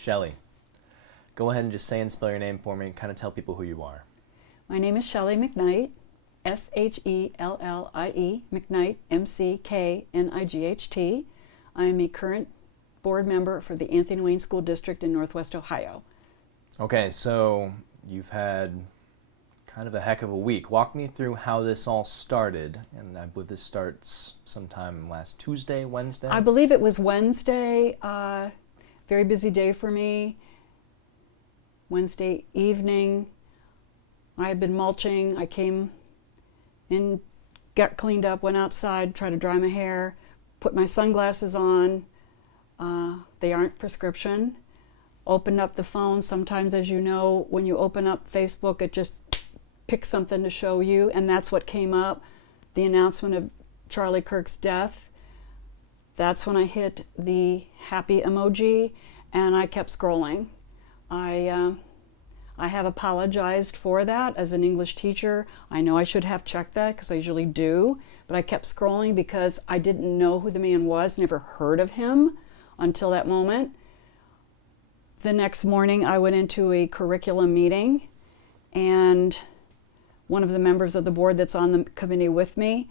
Shelly, go ahead and just say and spell your name for me and kind of tell people who you are. My name is Charlie McKnight, Shellie, McKnight, McKnight. I am a current board member for the Anthony Wayne School District in Northwest Ohio. Okay, so you've had kind of a heck of a week. Walk me through how this all started, and I believe this starts sometime last Tuesday, Wednesday? I believe it was Wednesday. Very busy day for me. Wednesday evening, I had been mulching. I came in, got cleaned up, went outside, tried to dry my hair, put my sunglasses on. They aren't prescription. Opened up the phone. Sometimes, as you know, when you open up Facebook, it just picks something to show you, and that's what came up, the announcement of Charlie Kirk's death. That's when I hit the happy emoji, and I kept scrolling. I have apologized for that as an English teacher. I know I should have checked that because I usually do, but I kept scrolling because I didn't know who the man was, never heard of him until that moment. The next morning I went into a curriculum meeting, and one of the members of the board that's on the committee with me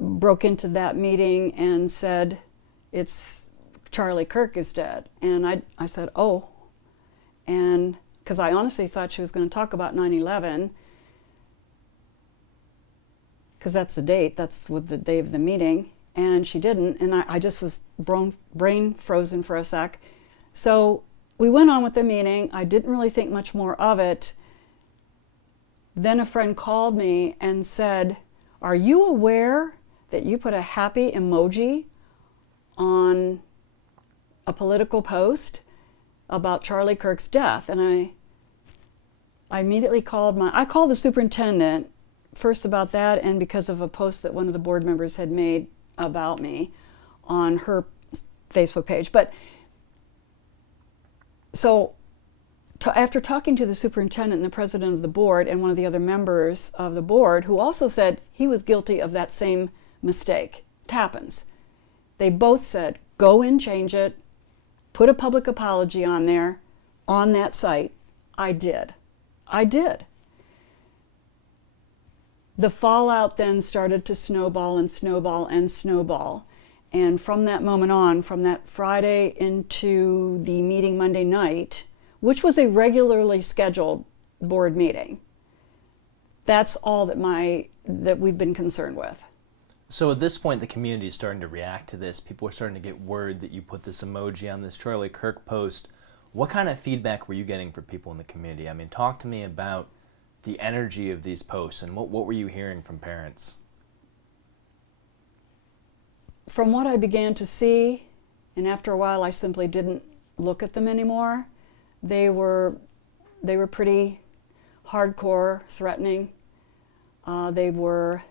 broke into that meeting and said, "It's Charlie Kirk is dead." And I said, "Oh," and because I honestly thought she was going to talk about 9/11, because that's the date, that's what the day of the meeting, and she didn't, and I just was brain frozen for a sec. So we went on with the meeting. I didn't really think much more of it. Then a friend called me and said, "Are you aware that you put a happy emoji on a political post about Charlie Kirk's death?" And I immediately called the superintendent first about that, and because of a post that one of the board members had made about me on her Facebook page. But so after talking to the superintendent and the president of the board and one of the other members of the board, who also said he was guilty of that same mistake, it happens. They both said, "Go and change it, put a public apology on there, on that site." I did. The fallout then started to snowball and snowball and snowball. And from that moment on, from that Friday into the meeting Monday night, which was a regularly scheduled board meeting, that's all that we've been concerned with. So at this point, the community is starting to react to this. People are starting to get word that you put this emoji on this Charlie Kirk post. What kind of feedback were you getting from people in the community? I mean, talk to me about the energy of these posts, and what were you hearing from parents? From what I began to see, and after a while I simply didn't look at them anymore, they were pretty hardcore, threatening. They were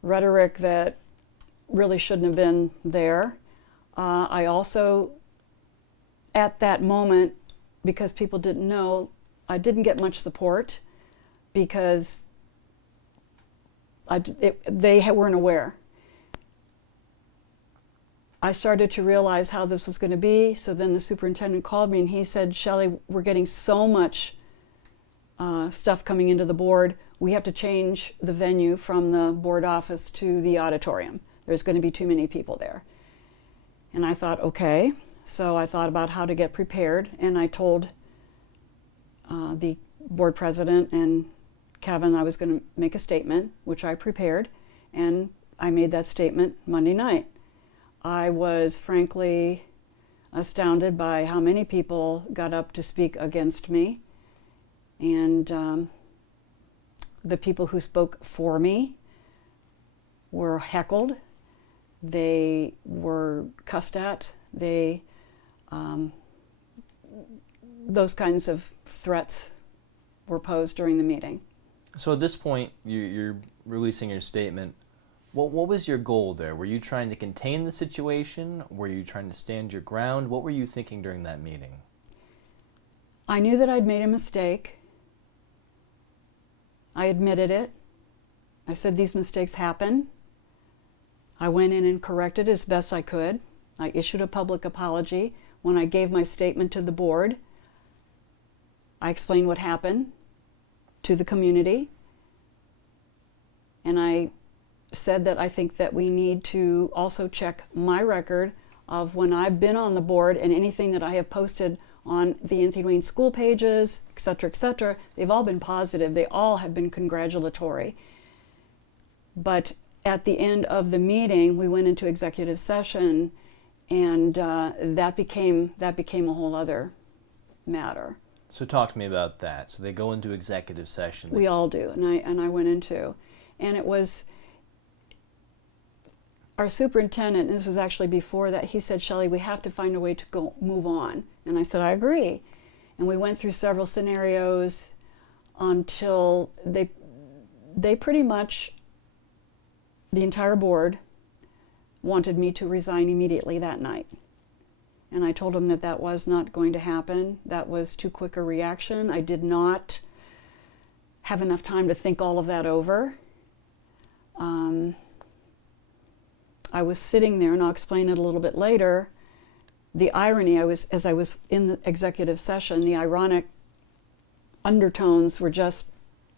rhetoric that really shouldn't have been there. I also, at that moment, because people didn't know, I didn't get much support because they weren't aware. I started to realize how this was going to be, so then the superintendent called me and he said, "Shelly, we're getting so much stuff coming into the board, we have to change the venue from the board office to the auditorium. There's going to be too many people there." And I thought, okay. So I thought about how to get prepared, and I told the board president and Kevin I was going to make a statement, which I prepared, and I made that statement Monday night. I was frankly astounded by how many people got up to speak against me, and the people who spoke for me were heckled. They were cussed at. Those kinds of threats were posed during the meeting. So at this point, you're releasing your statement. What was your goal there? Were you trying to contain the situation? Were you trying to stand your ground? What were you thinking during that meeting? I knew that I'd made a mistake. I admitted it. I said these mistakes happen. I went in and corrected as best I could. I issued a public apology, when I gave my statement to the board, I explained what happened to the community, and I said that I think that we need to also check my record of when I've been on the board, and anything that I have posted on the Anthony Wayne school pages, etc., they've all been positive. They all have been congratulatory. But at the end of the meeting, we went into executive session, and that became a whole other matter. So talk to me about that. So they go into executive session. We all do, and I went into, and it was our superintendent, and this was actually before that, he said, "Shelley, we have to find a way to move on." And I said, "I agree." And we went through several scenarios until they pretty much, the entire board, wanted me to resign immediately that night. And I told them that that was not going to happen. That was too quick a reaction. I did not have enough time to think all of that over. I was sitting there, and I'll explain it a little bit later. The irony, as I was in the executive session, the ironic undertones were just,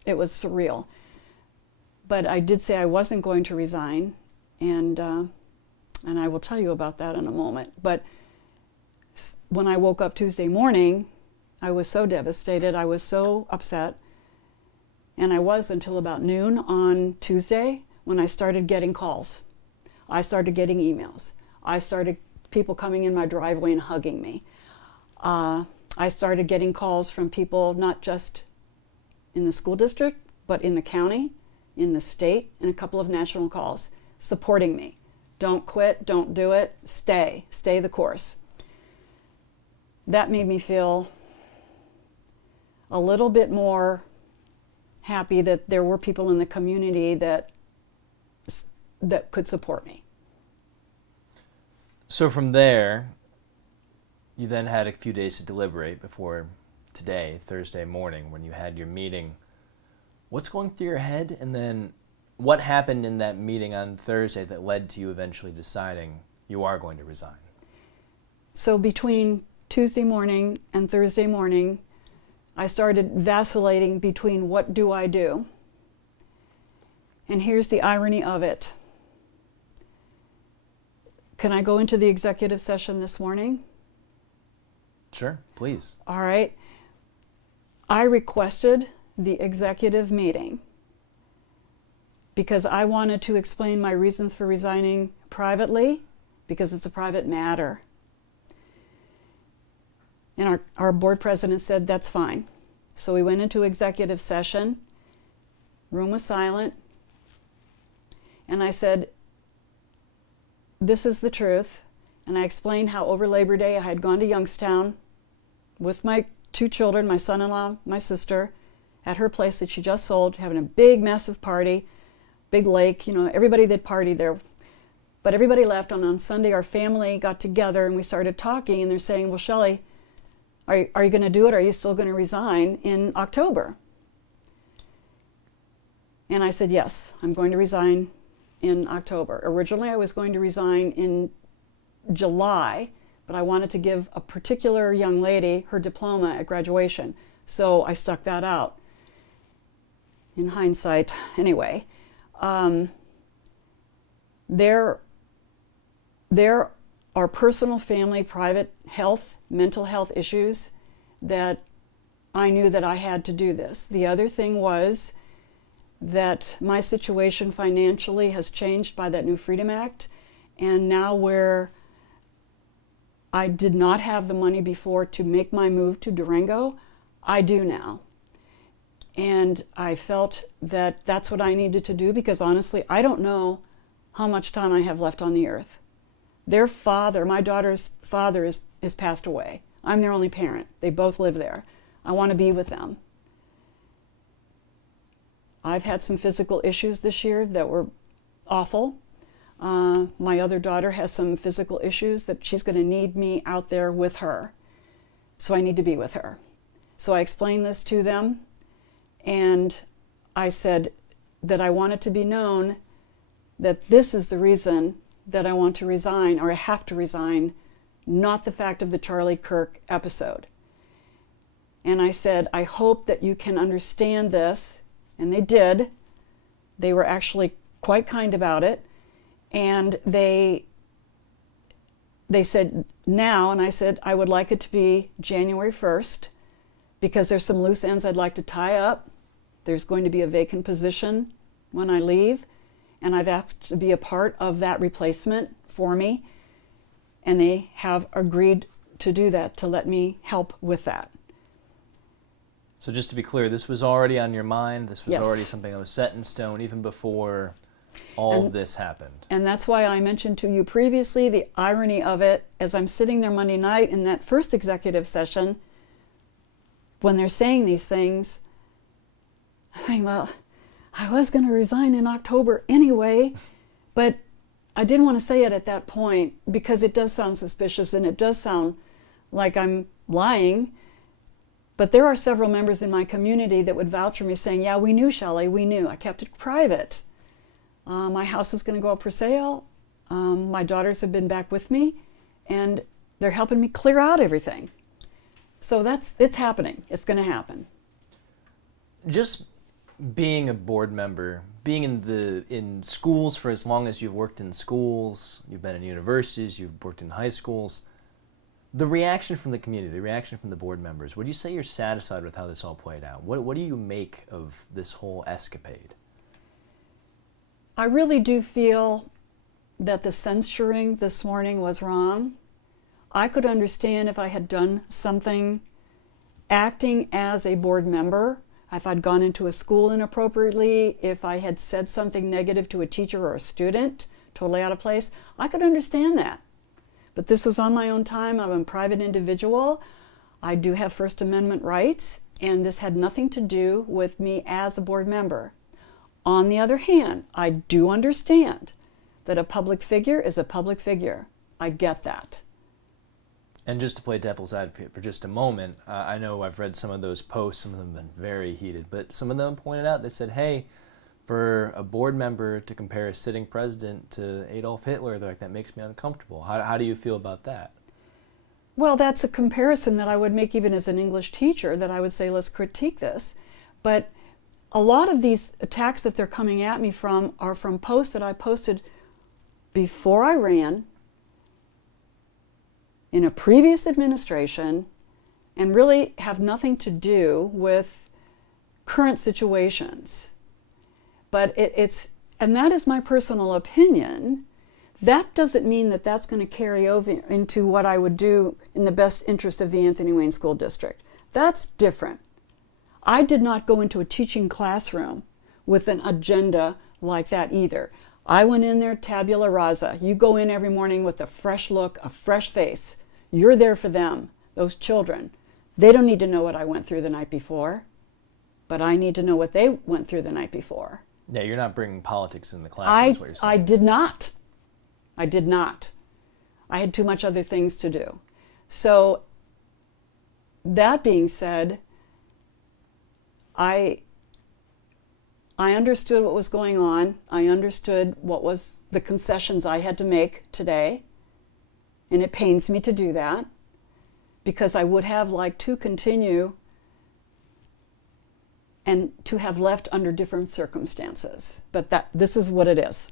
it was surreal. But I did say I wasn't going to resign, and I will tell you about that in a moment. But when I woke up Tuesday morning, I was so devastated, I was so upset, and I was until about noon on Tuesday when I started getting calls. I started getting emails. I started people coming in my driveway and hugging me. I started getting calls from people not just in the school district, but in the county, in the state, and a couple of national calls supporting me. Don't quit, don't do it, stay the course. That made me feel a little bit more happy that there were people in the community that could support me. So from there, you then had a few days to deliberate before today, Thursday morning, when you had your meeting. What's going through your head, and then what happened in that meeting on Thursday that led to you eventually deciding you are going to resign? So between Tuesday morning and Thursday morning, I started vacillating between what do I do? And here's the irony of it. Can I go into the executive session this morning? Sure, please. All right. I requested the executive meeting because I wanted to explain my reasons for resigning privately, because it's a private matter. And our board president said, that's fine. So we went into executive session. Room was silent. And I said, this is the truth. And I explained how over Labor Day I had gone to Youngstown with my two children, my son-in-law, my sister, at her place that she just sold, having a big, massive party, big lake, everybody that partied there. But everybody left, and on Sunday our family got together and we started talking, and they're saying, well, Shelley, are you going to do it? Or are you still going to resign in October? And I said, yes, I'm going to resign in October. Originally, I was going to resign in July, but I wanted to give a particular young lady her diploma at graduation. So I stuck that out. In hindsight, anyway, there are personal, family, private health, mental health issues that I knew that I had to do this. The other thing was that my situation financially has changed by that new Freedom Act, and now where I did not have the money before to make my move to Durango, I do now. And I felt that that's what I needed to do, because honestly, I don't know how much time I have left on the earth. Their father, my daughter's father, is passed away. I'm their only parent. They both live there. I want to be with them. I've had some physical issues this year that were awful. My other daughter has some physical issues that she's going to need me out there with her. So I need to be with her. So I explained this to them, and I said that I want it to be known that this is the reason that I want to resign, or I have to resign not the fact of the Charlie Kirk episode. And I said, I hope that you can understand this. And they did. They were actually quite kind about it. And they said now, and I said, I would like it to be January 1st because there's some loose ends I'd like to tie up. There's going to be a vacant position when I leave, and I've asked to be a part of that replacement for me, and they have agreed to do that, to let me help with that. So just to be clear, this was already on your mind? This was Yes. already something that was set in stone even before all of this happened? And that's why I mentioned to you previously the irony of it as I'm sitting there Monday night in that first executive session, when they're saying these things, I think, well, I was going to resign in October anyway, but I didn't want to say it at that point because it does sound suspicious and it does sound like I'm lying. But there are several members in my community that would vouch for me saying, yeah, we knew, Shelley, we knew. I kept it private. My house is going to go up for sale. My daughters have been back with me, and they're helping me clear out everything. So it's happening. It's going to happen. Just being a board member, being in schools for as long as you've worked in schools, you've been in universities, you've worked in high schools, the reaction from the community, the reaction from the board members, would you say you're satisfied with how this all played out? What do you make of this whole escapade? I really do feel that the censuring this morning was wrong. I could understand if I had done something acting as a board member, if I'd gone into a school inappropriately, if I had said something negative to a teacher or a student, totally out of place, I could understand that. But this was on my own time. I'm a private individual. I do have First Amendment rights, and this had nothing to do with me as a board member. On the other hand, I do understand that a public figure is a public figure. I get that. And just to play devil's advocate for just a moment, I know I've read some of those posts, some of them have been very heated, but some of them pointed out, they said, hey, for a board member to compare a sitting president to Adolf Hitler, they're like, that makes me uncomfortable. How do you feel about that? Well, that's a comparison that I would make even as an English teacher, that I would say, let's critique this. But a lot of these attacks that they're coming at me from are from posts that I posted before I ran, in a previous administration, and really have nothing to do with current situations. But and that is my personal opinion. That doesn't mean that that's going to carry over into what I would do in the best interest of the Anthony Wayne School District. That's different. I did not go into a teaching classroom with an agenda like that either. I went in there tabula rasa. You go in every morning with a fresh look, a fresh face. You're there for them, those children. They don't need to know what I went through the night before, but I need to know what they went through the night before. Yeah, you're not bringing politics in the classroom, is what you're saying. I did not. I did not. I had too much other things to do. So, that being said, I understood what was going on. I understood what was the concessions I had to make today. And it pains me to do that because I would have liked to continue and to have left under different circumstances. But this is what it is.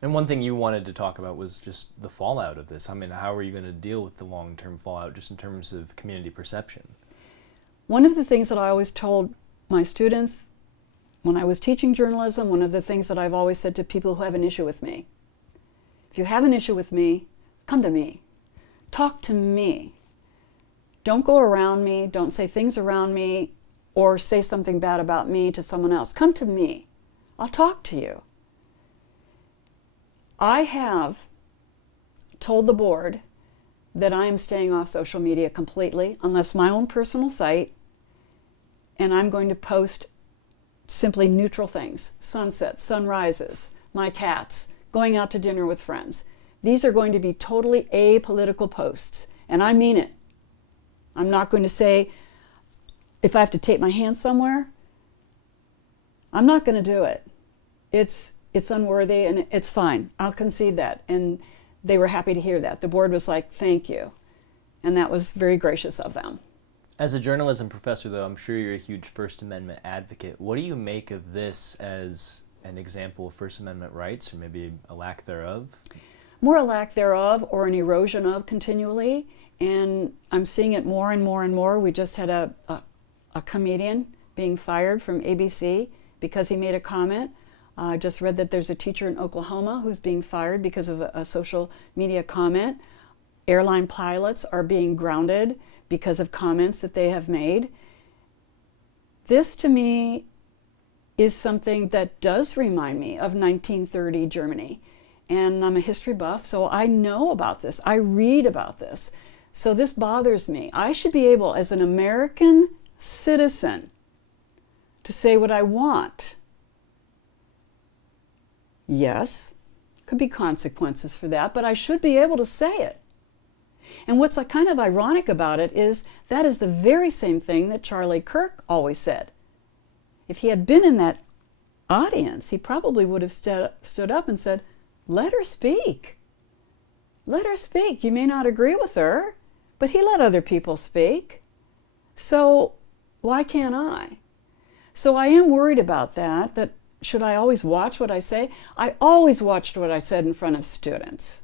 And one thing you wanted to talk about was just the fallout of this. I mean, how are you going to deal with the long-term fallout just in terms of community perception? One of the things that I always told my students when I was teaching journalism, one of the things that I've always said to people who have an issue with me, if you have an issue with me, come to me. Talk to me. Don't go around me. Don't say things around me or say something bad about me to someone else. Come to me. I'll talk to you. I have told the board that I am staying off social media completely, unless my own personal site, and I'm going to post simply neutral things: sunsets, sunrises, my cats, going out to dinner with friends. These are going to be totally apolitical posts, and I mean it. I'm not going to say, if I have to tape my hand somewhere, I'm not going to do it. It's unworthy, and it's fine. I'll concede that. And they were happy to hear that. The board was like, thank you. And that was very gracious of them. As a journalism professor, though, I'm sure you're a huge First Amendment advocate. What do you make of this as an example of First Amendment rights, or maybe a lack thereof? More a lack thereof, or an erosion of continually. And I'm seeing it more and more and more. We just had a comedian being fired from ABC because he made a comment. I just read that there's a teacher in Oklahoma who's being fired because of a social media comment. Airline pilots are being grounded because of comments that they have made. This, to me, is something that does remind me of 1930 Germany. And I'm a history buff, so I know about this. I read about this. So this bothers me. I should be able, as an American citizen, to say what I want. Yes, could be consequences for that, but I should be able to say it. And what's kind of ironic about it is that is the very same thing that Charlie Kirk always said. If he had been in that audience, he probably would have stood up and said, "Let her speak. Let her speak. You may not agree with her," but he let other people speak. So why can't I? So I am worried about that should I always watch what I say? I always watched what I said in front of students,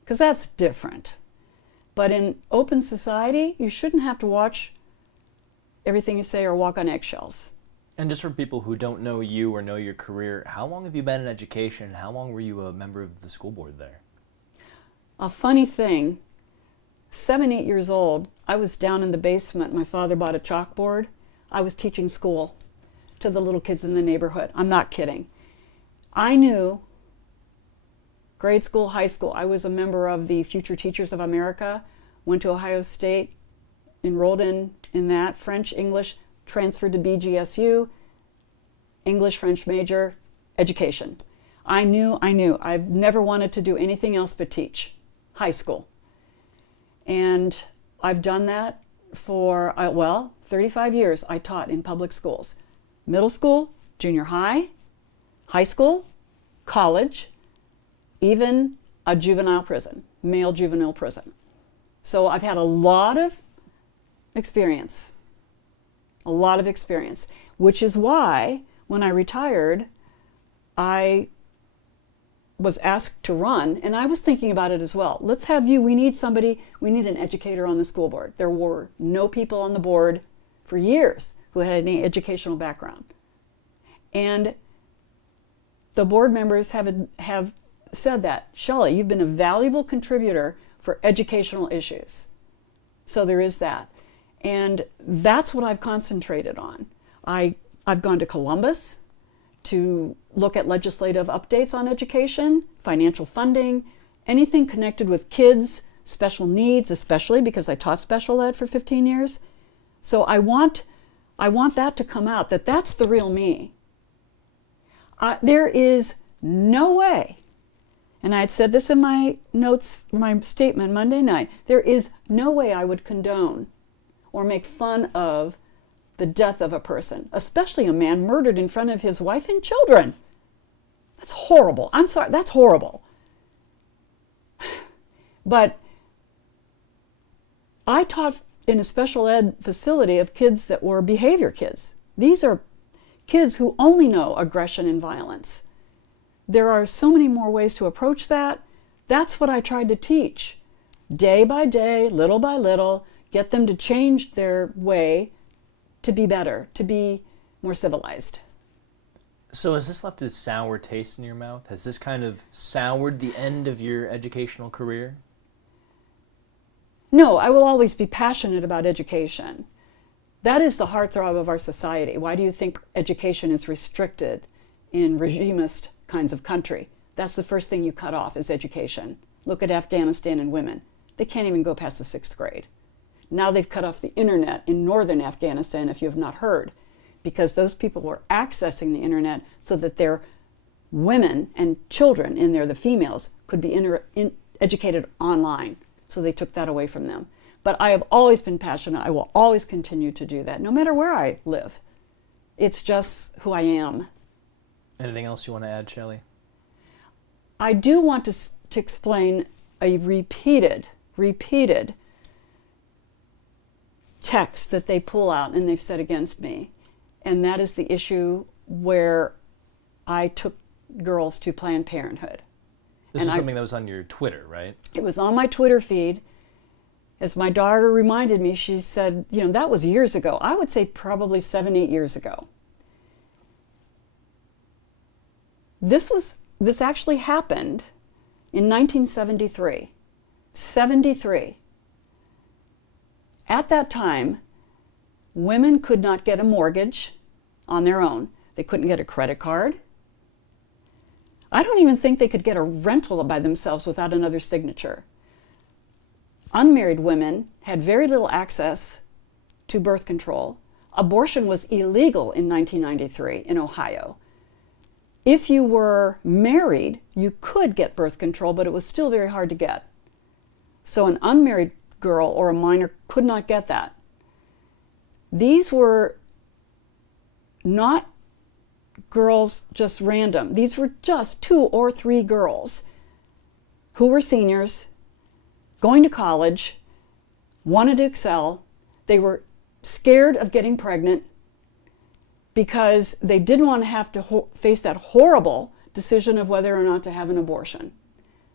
because that's different. But in open society, you shouldn't have to watch everything you say or walk on eggshells. And just for people who don't know you or know your career, how long have you been in education? How long were you a member of the school board there? A funny thing, 7, 8 years old, I was down in the basement. My father bought a chalkboard. I was teaching school to the little kids in the neighborhood. I'm not kidding. I knew grade school, high school. I was a member of the Future Teachers of America, went to Ohio State, enrolled in that, French, English, transferred to BGSU, English, French major, education. I knew. I've never wanted to do anything else but teach, high school. And I've done that for, 35 years I taught in public schools. Middle school, junior high, high school, college, even a juvenile prison, male juvenile prison. So I've had a lot of experience, which is why when I retired, I was asked to run, and I was thinking about it as well. We need an educator on the school board. There were no people on the board for years who had any educational background. And the board members have said that, "Shelley, you've been a valuable contributor for educational issues." So there is that. And that's what I've concentrated on. I've gone to Columbus to look at legislative updates on education, financial funding, anything connected with kids, special needs, especially because I taught special ed for 15 years. So I want that to come out, that's the real me. There is no way, and I had said this in my notes, my statement Monday night, there is no way I would condone or make fun of the death of a person, especially a man murdered in front of his wife and children. That's horrible. I'm sorry, that's horrible. But I taught in a special ed facility of kids that were behavior kids. These are kids who only know aggression and violence. There are so many more ways to approach that. That's what I tried to teach. Day by day, little by little, get them to change their way to be better, to be more civilized. So has this left a sour taste in your mouth? Has this kind of soured the end of your educational career? No, I will always be passionate about education. That is the heartthrob of our society. Why do you think education is restricted in regimist kinds of country? That's the first thing you cut off is education. Look at Afghanistan and women. They can't even go past the 6th grade. Now they've cut off the internet in northern Afghanistan, if you have not heard, because those people were accessing the internet so that their women and children in there, the females, could be educated online. So they took that away from them. But I have always been passionate. I will always continue to do that, no matter where I live. It's just who I am. Anything else you want to add, Shelley? I do want to explain a repeated texts that they pull out and they've said against me. And that is the issue where I took girls to Planned Parenthood. This was something that was on your Twitter, right? It was on my Twitter feed. As my daughter reminded me, she said, you know, that was years ago. I would say probably 7, 8 years ago. This actually happened in 1973. 73. At that time, women could not get a mortgage on their own. They couldn't get a credit card. I don't even think they could get a rental by themselves without another signature. Unmarried women had very little access to birth control. Abortion was illegal in 1993 in Ohio. If you were married, you could get birth control, but it was still very hard to get. So an unmarried girl or a minor could not get that. These were not girls just random. These were just 2 or 3 girls who were seniors, going to college, wanted to excel. They were scared of getting pregnant because they didn't want to have to face that horrible decision of whether or not to have an abortion.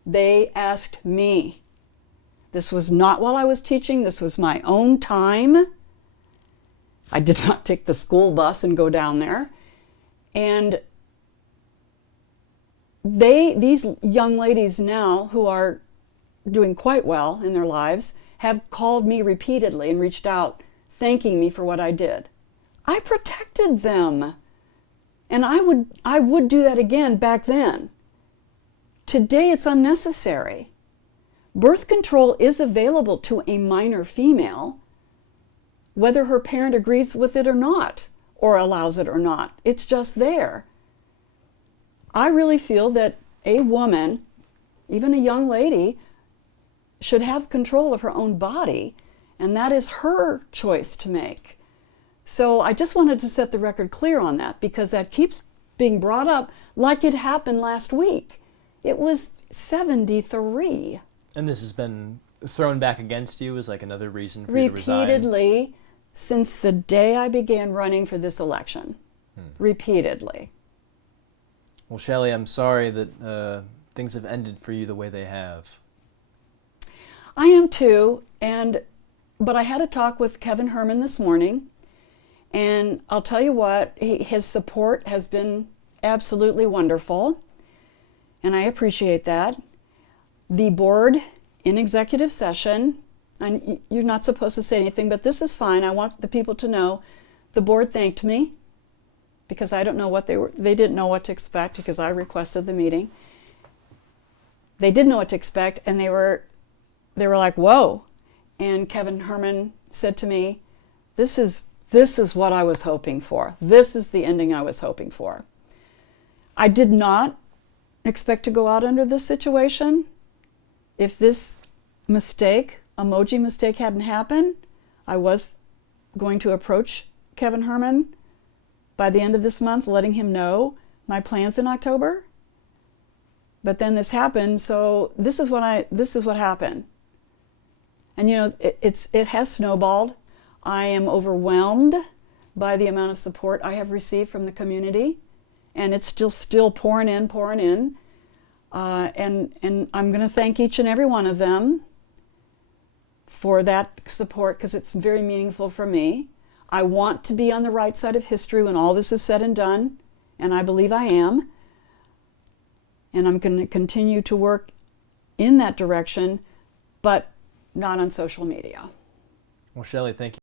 They asked me. This was not while I was teaching. This was my own time. I did not take the school bus and go down there. And these young ladies now who are doing quite well in their lives have called me repeatedly and reached out thanking me for what I did. I protected them. And I would do that again back then. Today it's unnecessary. Birth control is available to a minor female, whether her parent agrees with it or not, or allows it or not. It's just there. I really feel that a woman, even a young lady, should have control of her own body, and that is her choice to make. So I just wanted to set the record clear on that, because that keeps being brought up like it happened last week. It was 73. And this has been thrown back against you as like another reason for you to resign? Repeatedly, since the day I began running for this election. Repeatedly. Well, Shelley, I'm sorry that things have ended for you the way they have. I am too, but I had a talk with Kevin Herman this morning, and I'll tell you what, his support has been absolutely wonderful, and I appreciate that. The board in executive session, and you're not supposed to say anything, but this is fine. I want the people to know the board thanked me because I don't know what they didn't know what to expect because I requested the meeting. They didn't know what to expect, and they were like, whoa. And Kevin Herman said to me, this is what I was hoping for. This is the ending I was hoping for. I did not expect to go out under this situation. If this mistake, emoji mistake, hadn't happened, I was going to approach Kevin Herman by the end of this month, letting him know my plans in October. But then this happened, so this is what happened. And you know, it has snowballed. I am overwhelmed by the amount of support I have received from the community, and it's still pouring in. And I'm going to thank each and every one of them for that support because it's very meaningful for me. I want to be on the right side of history when all this is said and done, and I believe I am. And I'm going to continue to work in that direction, but not on social media. Well, Shelley, thank you.